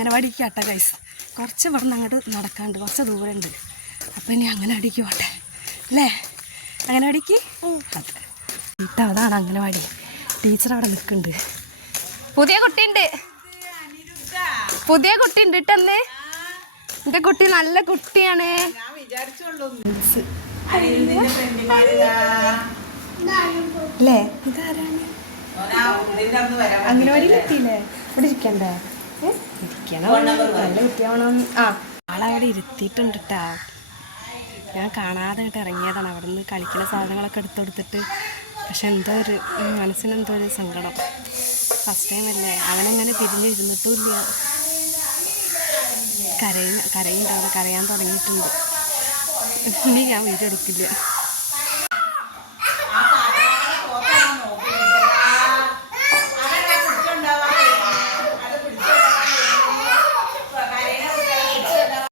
അംഗനവാടിക്ക് ആട്ടെ ഗൈസ്. കുറച്ച് ഇവിടെ നിന്ന് അങ്ങോട്ട് നടക്കാണ്ട്, കുറച്ച് ദൂരമുണ്ട്. അപ്പം ഇനി അംഗനവാടിക്ക് പോട്ടെ അല്ലേ? അംഗനവാടിക്ക് അതെ ഇട്ടാ, അതാണ് അംഗനവാടി. ടീച്ചർ അവിടെ നിൽക്കുന്നുണ്ട്. പുതിയ കുട്ടിയുണ്ട് ഇട്ടന്ന്. എൻ്റെ കുട്ടി നല്ല കുട്ടിയാണ്. അല്ലേ? ഇതാരാണ്? അംഗനവാടിയിൽ എത്തിയില്ലേ? ഇവിടെ ഇരിക്കണ്ടേ? ഇരിക്കണം, നല്ല കുട്ടിയാവണം. ആ, ആളവിടെ ഇരുത്തിയിട്ടുണ്ട് കേട്ടാ. ഞാൻ കാണാതെ കേട്ട് ഇറങ്ങിയതാണ്. അവിടെ നിന്ന് കളിക്കുന്ന സാധനങ്ങളൊക്കെ എടുത്തെടുത്തിട്ട്. പക്ഷെ എന്തോ ഒരു മനസ്സിനെന്തോ ഒരു സങ്കടം. ഫസ്റ്റ് ടൈം അല്ലേ, അവനങ്ങനെ തിരിഞ്ഞിരുന്നിട്ടും ഇല്ല. കരയുണ്ടാവും, കരയാൻ തുടങ്ങിയിട്ടുണ്ട്. ഇനി ഞാൻ വീഡിയോ എടുക്കില്ല.